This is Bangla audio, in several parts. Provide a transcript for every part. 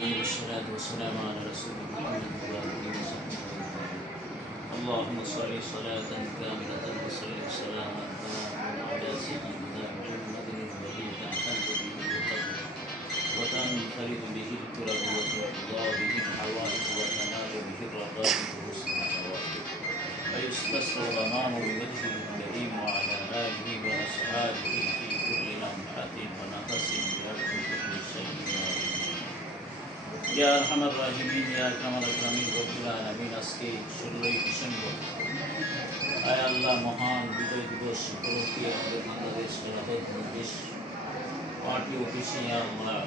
والصلاة والسلام على رسول محمد وآله وصحبه أجمعين. اللهم صل صلاة كاملة وسلم سلاما تاما على سيدنا محمد الذي تنحل به العقد وتنفرد به الكرب وتقضى به الحوائج وتنال به الرغائب حسن الفوائد ويستسقى الغمام بوجهه الكريم وعلى آله وأصحابه في كل لمحة ونفس بأرض كل شيء يا أرحم الراحمين يا أكرم الأكرمين رب العالمين আজকে 16 ডিসেম্বর আয় আল্লাহ মহান বিজয় দিবস উপলক্ষে আমাদের বাংলাদেশ খেলাফত মজলিস পার্টি অফিসে আল্লাহ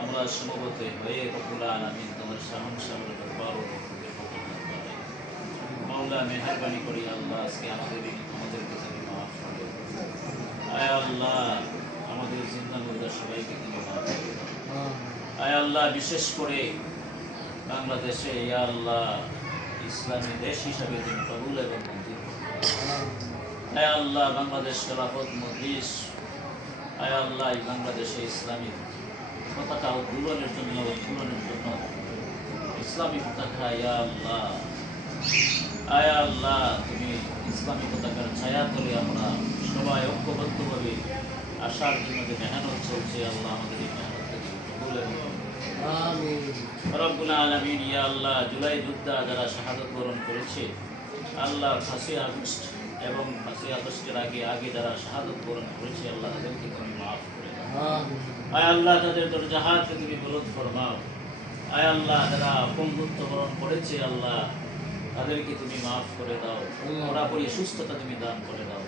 আমরা সমবেত হয়ে রব্বুল আলামিন তোমার শাহনশাহের দরবার ও রহমতের প্রতিজ্ঞা করি। মাওলা মেহেরবানি করি আল্লাহ আজকে আমাদেরকে তুমি মাফ করে আয় আল্লাহ আমাদের জিন্দা মুর্দা সবাইকে তুমি মাফ করে আয় আল্লাহ বিশেষ করে বাংলাদেশে ইয়া আল্লাহ ইসলামী দেশ হিসাবে তুমি কবুল এবং মঞ্জুর আয় আল্লাহ বাংলাদেশ খেলাফত মজলিস আয় আল্লাহ এই বাংলাদেশে ইসলামী পতাকা উত্তোলনের জন্য ইসলামী পতাকা ইয়া আল্লাহ আয় আল্লাহ তুমি ইসলামী পতাকার ছায়া তলে আমরা সবাই ঐক্যবদ্ধভাবে আসার জন্য যে মেহনত চলছে আল্লাহ আমাদের এই মেহনতকে কবুল এবং আমিন রব্বুল আলামিন ইয়া আল্লাহ জুলাই যোদ্ধা যারা শাহাদাত বরণ করেছে আল্লাহ 5 আগস্ট এবং 5 আগস্টের আগে যারা শাহাদাত বরণ করেছে আল্লাহ তাদেরকে তুমি মাফ করে দাও আমিন আয় আল্লাহ তাদের দরজাহাতকে তুমি বুলন্দ ফরমাও আয় আল্লাহ যারা অপমৃত্যু বরণ করেছে আল্লাহ তাদেরকে তুমি মাফ করে দাও পুরোপুরি সুস্থতা তুমি দান করে দাও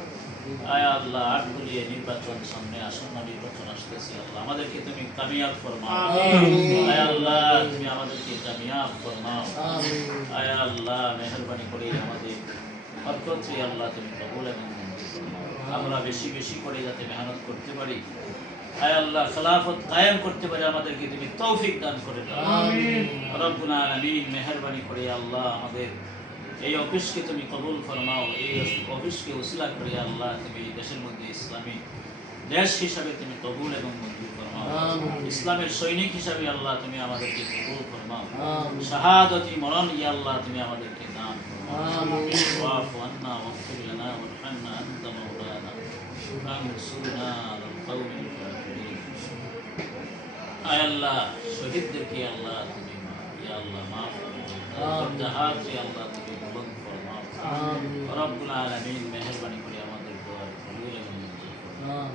আয় আল্লাহ আটগুলিয়ে নির্বাচন সামনে আসন্ন নির্বাচন আসতেছে আল্লাহ আমাদেরকে তুমি কামিয়াব ফরমাও আয় আল্লাহ তুমি আমাদেরকে কামিয়াব ফরমাও আয় আল্লাহ মেহেরবানি করে আমাদের বরকতে আল্লাহ তুমি কবুল এবং মঞ্জুর ফরমাও আমরা বেশি বেশি করে যাতে মেহনত করতে পারি আয় আল্লাহ খেলাফত কায়েম করতে পারি আমাদেরকে তুমি তৌফিক দান করে দাও আমিন রব্বুল আলামিন মেহেরবানি করে আল্লাহ আমাদের এই অফিসকে তুমি কবুল ফরমাও এই অফিসকে ওসিলা করে আল্লাহ তুমি দেশের মধ্যে ইসলামী দেশ হিসাবে তুমি কবুল এবং মঞ্জুর ফরমাও ইসলামের সৈনিক হিসাবে আল্লাহ তুমি আমাদেরকে কবুল ফরমাও শাহাদাতি মরণ ইয়া আল্লাহ তুমি আমাদেরকে দান ফরমাও ওয়াফু আন্না ওয়াগফির লানা ওয়ারহামনা আনতা মাওলানা ফানসুরনা আলাল কওমিল কাফিরিন আয় আল্লাহ শহীদদেরকে আল্লাহ তুমি ইয়া আল্লাহ মাফ করে দাও জাহাজ ইয়া আল্লাহ তুমি বুলন্দ ফরমাও রব্বুল আলামিন মেহেরবানি করে আমাদের দোয়া কবুল এবং মঞ্জুর ফরমাও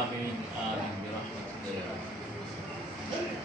আমিন আমিন বিরহমাতিকা ইয়া রাহমান